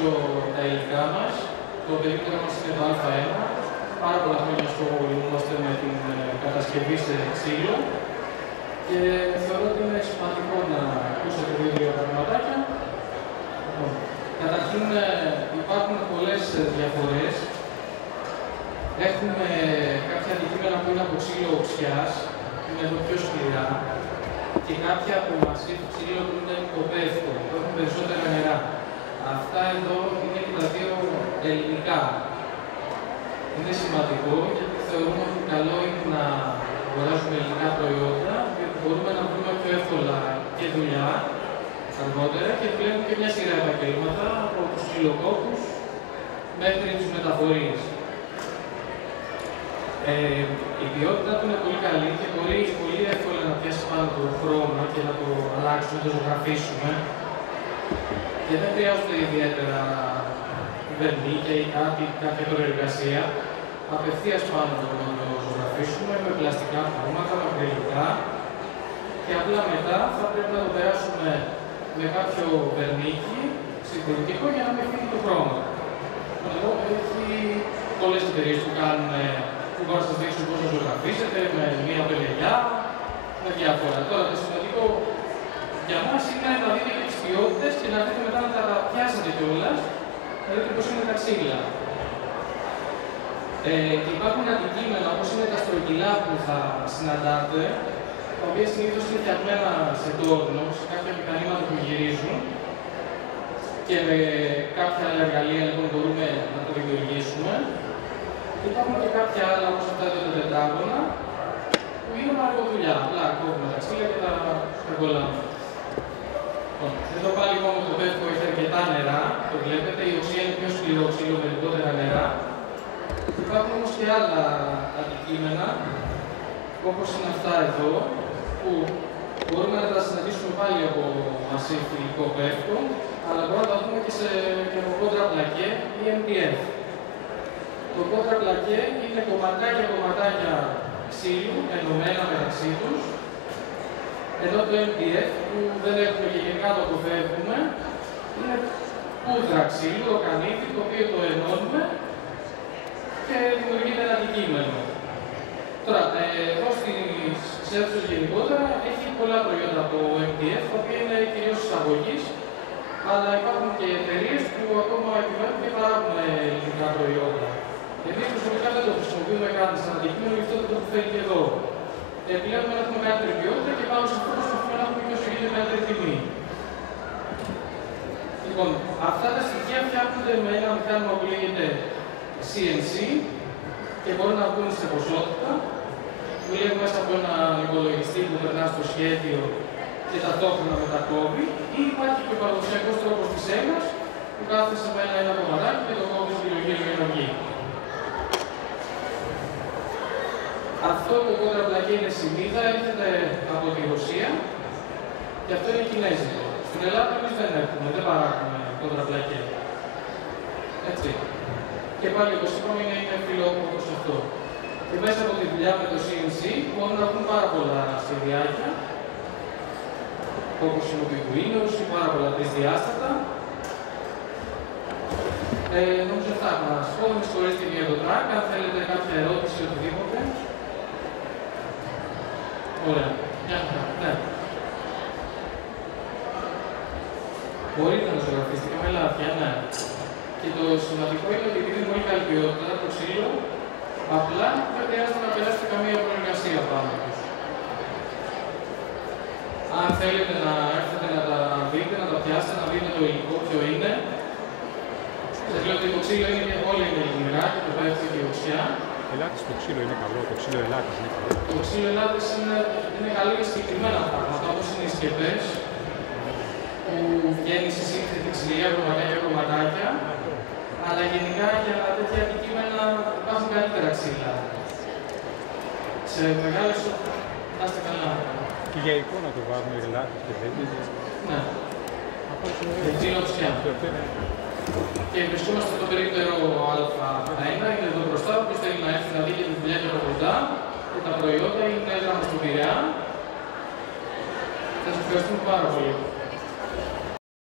έξω τα υλικά μας. Το περίπτερο μας είναι το Α1. Πάρα πολλά χρόνια ασχολούμαστε με την κατασκευή σε ξύλο και θεωρώ ότι είναι σημαντικό να ακούσετε δύο πραγματάκια. Καταρχήν, υπάρχουν πολλές διαφορές. Έχουμε κάποια αντικείμενα που είναι από ξύλο οξιάς, που είναι εδώ πιο σκληρά, και κάποια από μασίφ ξύλο που είναι υποπεύκο, που έχουν περισσότερα νερά. Αυτά εδώ είναι και τα δύο ελληνικά. Είναι σημαντικό γιατί θεωρούμε ότι καλό είναι να αγοράζουμε ελληνικά προϊόντα, γιατί μπορούμε να βρούμε πιο εύκολα και δουλειά αργότερα και βλέπουμε και μια σειρά επαγγέλματα από τους ξυλοκόπους μέχρι τους μεταφορείς. Η ποιότητα του είναι πολύ καλή και μπορεί πολύ εύκολα να πιάσει πάνω το χρώμα και να το αλλάξουμε, να το ζωγραφίσουμε. Και δεν χρειάζονται ιδιαίτερα βερνίκια ή κάποια προεργασία. Απευθείας πάνω να το ζωγραφίσουμε με πλαστικά χρώματα, με ακριλικά. Και απλά μετά θα πρέπει να το περάσουμε με κάποιο βερνίκι συγκριτικό για να μην φύγει το χρώμα. Εδώ έχει πολλές εταιρείες που κάνουν, που μπορούν να σας δείξουν πώς να ζωγραφίσετε, με μία πελεγιά, με διάφορα. Τώρα το σημαντικό για μας είναι να δείτε και τις ποιότητες και να δείτε μετά να τα πιάσετε κιόλας, να δείτε πώς είναι τα ξύλα. Και υπάρχουν αντικείμενα όπως είναι τα στρογγυλά που θα συναντάτε, τα οποία συνήθως είναι φτιαγμένα σε τόρνο, σε κάποια μηχανήματα που γυρίζουν και με κάποια άλλα εργαλεία λοιπόν μπορούμε να το δημιουργήσουμε. Και υπάρχουν και κάποια άλλα όπως αυτά εδώ τα τετράγωνα που είναι με αργοδουλειά. Απλά κόβουμε τα ξύλα και τα κολλάμε. Εδώ πάλι μόνο το πεύκο έχει αρκετά νερά, το βλέπετε, η οξία είναι πιο σκληρό ξύλο με λιγότερα νερά. Υπάρχουν όμως και άλλα αντικείμενα, όπως είναι αυτά εδώ, που μπορούμε να τα συναντήσουμε πάλι από μασίφ υλικό πεύκο, αλλά μπορούμε να τα δούμε και από κόντρα πλακέ ή MDF. Το κόντρα πλακέ είναι κομματάκια ξύλου ενωμένα μεταξύ τους, ενώ το MDF που δεν έχουμε και γενικά το αποφεύγουμε, είναι πούδρα ξύλου, οκανίδι, το οποίο το ενώνουμε και δημιουργείται ένα αντικείμενο. Τώρα, εδώ στις αίθουσες γενικότερα έχει πολλά προϊόντα από MDF, τα οποία είναι κυρίως εισαγωγής, αλλά υπάρχουν και εταιρείες που ακόμα επιμένουν και παράγουν ελληνικά προϊόντα. Εμείς προσωπικά δεν το χρησιμοποιούμε καν σαν αντικείμενο, γι' αυτό δεν το έχω φέρει και εδώ. Επιλέγουμε να έχουμε καλύτερη ποιότητα και πάνω σε αυτό προσπαθούμε να έχουμε και όσο γίνεται καλύτερη τιμή. Λοιπόν, αυτά τα στοιχεία φτιάχνονται με ένα μηχάνημα που λέγεται CNC και μπορούν να βγουν σε ποσότητα. Δουλεύει μέσα από ένα υπολογιστή που περνά στο σχέδιο και ταυτόχρονα μετακόβει, ή υπάρχει και ο παραδοσιακός τρόπος της αίμας που κάθεσαι με ένα κομματάκι και το κόβεις γύρω-γύρω για να βγει. Αυτό το κόντρα πλακέ είναι σημείδα, έρχεται από τη Ρωσία και αυτό είναι κινέζικο. Στην Ελλάδα εμείς δεν έχουμε, δεν παράγουμε κόντρα πλακέ. Έτσι. Και πάλι όπως είπαμε είναι φιλόκοπο όπως αυτό. Και μέσα από τη δουλειά με το CNC μπορούν να βγουν πάρα πολλά σχεδιάκια, όπως είναι ο πιγκουίνος ή πάρα πολλά τρισδιάστατα. Νομίζω αυτά έχω να σας πω. Με συγχωρείτε για το track, αν θέλετε κάποια ερώτηση ή οτιδήποτε. Ωραία. Ναι. Μπορείτε να ζωγραφίσετε και με λάθια, ναι. Και το σημαντικό είναι ότι επειδή είναι πολύ καλή ποιότητα το ξύλο, απλά δεν χρειάζεται να περάσετε καμία προεργασία πάνω τους. Αν θέλετε να έρθετε να τα δείτε, να τα πιάσετε, να δείτε το υλικό ποιο είναι. Σας λέω ότι το ξύλο είναι και όλα είναι ελληνικά και το πέφτει και η οξιά. Ελάτης το ξύλο είναι καλό, το ξύλο ελάτης είναι καλό. Το ξύλο ελάτης είναι καλό για συγκεκριμένα πράγματα, όπως είναι οι σκεπές, που βγαίνει σε σύνθετη ξυλία, κομματάκια, αλλά γενικά για τέτοια αντικείμενα υπάρχουν καλύτερα ξύλα. Σε μεγάλες να είστε καλά. Και για εικόνα το βάζουμε ελάτης και τέτοια. Ναι. Ξύλο οξιά. Και βρισκόμαστε στο περίπτερο Α1, είναι εδώ μπροστά, όποιος θέλει να έρθει να δει και τη δουλειά και από κοντά και τα προϊόντα είναι γραμμα στον Πειραιά. Θα σας ευχαριστούμε πάρα πολύ.